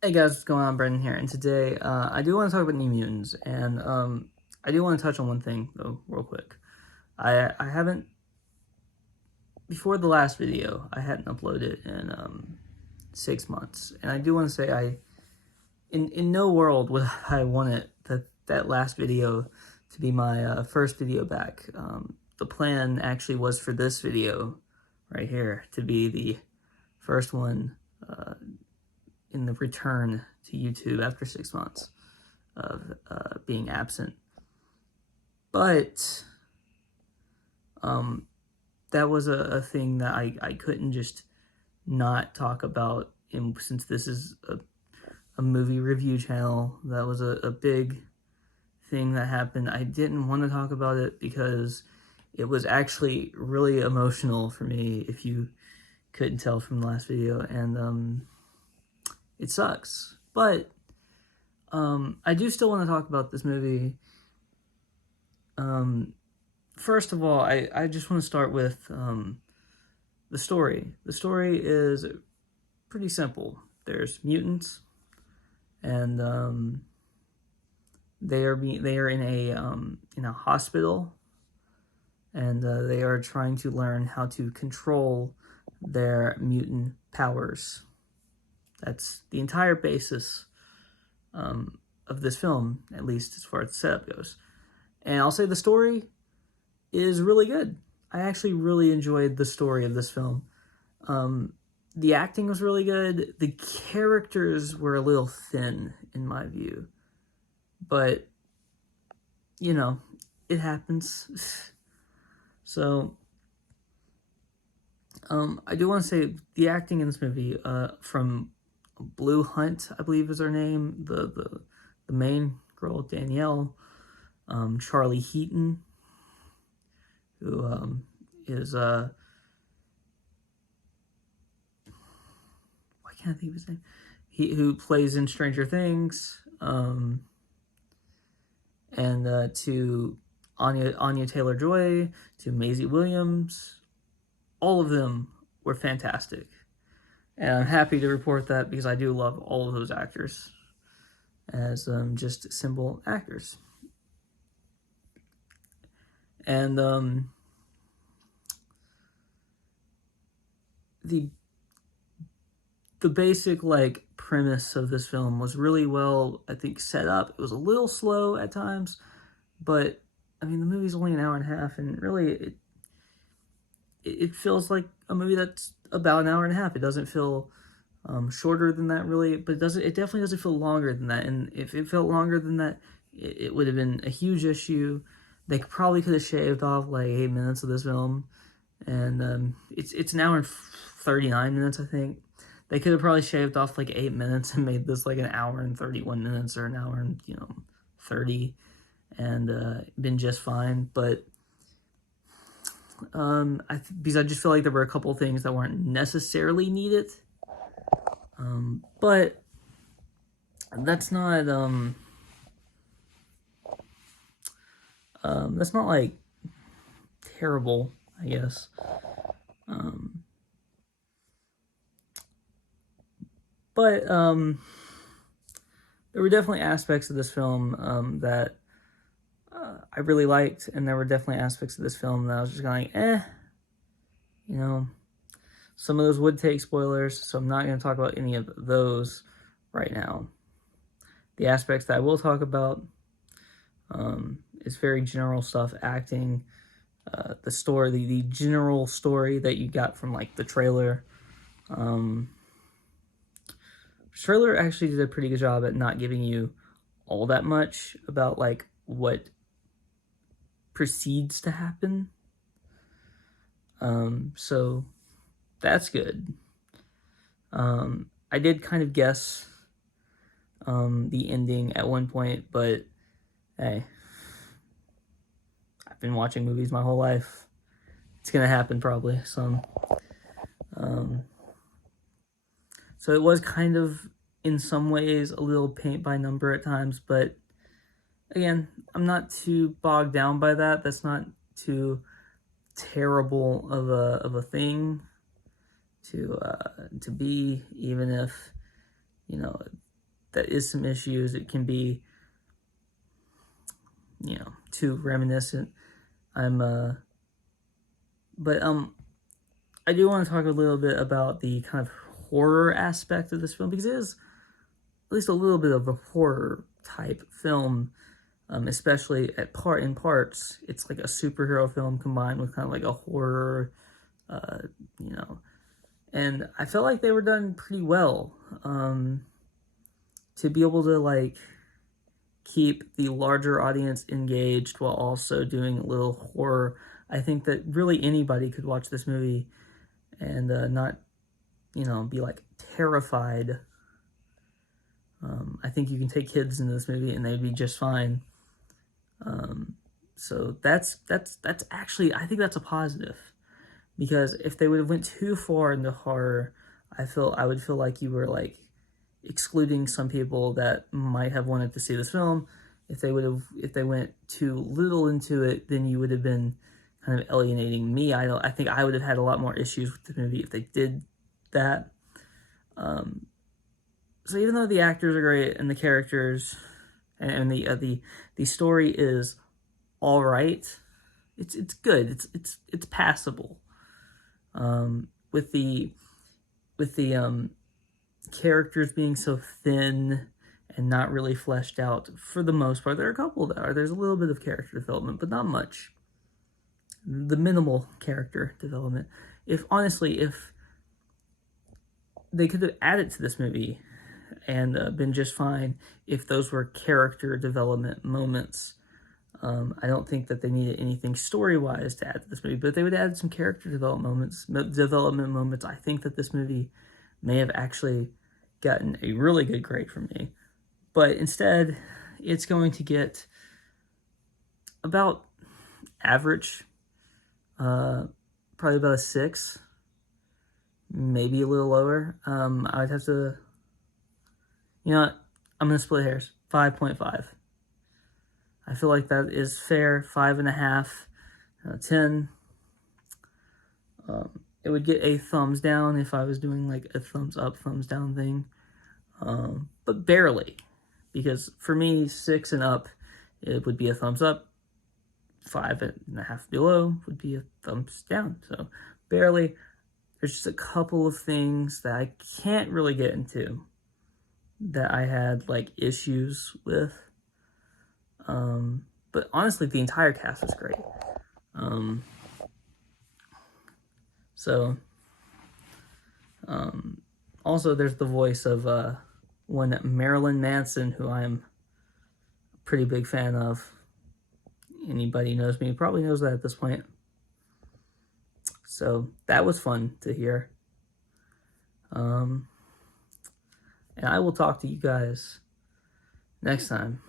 Hey guys, what's going on? Brendan here, and today I do want to talk about New Mutants, and I do want to touch on one thing though, real quick. I haven't before the last video. I hadn't uploaded in 6 months, and I do want to say in no world would I want that last video to be my first video back. The plan actually was for this video right here to be the first one in the return to YouTube after 6 months of being absent. But that was a thing that I couldn't just not talk about. And since this is a movie review channel, that was a big thing that happened. I didn't want to talk about it because it was actually really emotional for me, if you couldn't tell from the last video. And it sucks. But I do still want to talk about this movie. First of all, I just want to start with the story. The story is pretty simple. There's mutants, and they are in a hospital, and they are trying to learn how to control their mutant powers. That's the entire basis of this film, at least as far as the setup goes. And I'll say the story is really good. I actually really enjoyed the story of this film. The acting was really good. The characters were a little thin, in my view. But, you know, it happens. So, I do want to say the acting in this movie, from Blue Hunt, I believe is her name, the main girl, Danielle, Charlie Heaton, who is why can't I think of his name? Who plays in Stranger Things, and to Anya Taylor-Joy, to Maisie Williams, all of them were fantastic, and I'm happy to report that because I do love all of those actors as just simple actors. And the basic like premise of this film was really well, I think, set up. It was a little slow at times, but I mean the movie's only an hour and a half, and really it feels like a movie that's about an hour and a half. It doesn't feel shorter than that, really, but it definitely doesn't feel longer than that. And if it felt longer than that, it would have been a huge issue. They probably could have shaved off like 8 minutes of this film, and it's an hour and 39 minutes, I think. They could have probably shaved off like 8 minutes and made this like an hour and 31 minutes or an hour and 30, and been just fine. But because I just feel like there were a couple things that weren't necessarily needed. But that's not like terrible, I guess. But there were definitely aspects of this film that I really liked, and there were definitely aspects of this film that I was just kind of like, you know. Some of those would take spoilers, so I'm not going to talk about any of those right now. The aspects that I will talk about is very general stuff, acting, the story, the general story that you got from like the trailer. Trailer actually did a pretty good job at not giving you all that much about like what proceeds to happen. So that's good. I did kind of guess the ending at one point, but hey, I've been watching movies my whole life. It's gonna happen probably. So it was kind of, in some ways, a little paint by number at times, but again, I'm not too bogged down by that. That's not too terrible of a thing to be, even if that is some issues. It can be, too reminiscent. But I do want to talk a little bit about the kind of horror aspect of this film, because it is at least a little bit of a horror type film, especially in parts. It's like a superhero film combined with kind of like a horror, uh, you know, and I felt like they were done pretty well, to be able to like keep the larger audience engaged while also doing a little horror. I think that really anybody could watch this movie and not, be like terrified. I think you can take kids into this movie and they'd be just fine. So that's actually, I think that's a positive, because if they would have went too far into horror, I would feel like you were like excluding some people that might have wanted to see this film. If they went too little into it, then you would have been kind of alienating me. I think I would have had a lot more issues with the movie if they did that. So even though the actors are great and the characters and the story is all right, it's good. It's passable. With the characters being so thin and not really fleshed out for the most part. There are a couple that are. There's a little bit of character development, but not much. The minimal character development. If they could have added to this movie and been just fine if those were character development moments. I don't think that they needed anything story-wise to add to this movie, but if they would add some character development moments, I think that this movie may have actually gotten a really good grade from me. But instead, it's going to get about average, probably about a 6, maybe a little lower. I would have to, you know what, I'm going to split hairs, 5.5. I feel like that is fair. 5.5, 10. It would get a thumbs down if I was doing like a thumbs up, thumbs down thing, but barely, because for me, 6 and up, it would be a thumbs up. 5.5 below would be a thumbs down. So barely. There's just a couple of things that I can't really get into that I had like issues with. But honestly, the entire cast was great. Also, there's the voice of one Marilyn Manson, who I'm a pretty big fan of. Anybody who knows me probably knows that at this point. So that was fun to hear. And I will talk to you guys next time.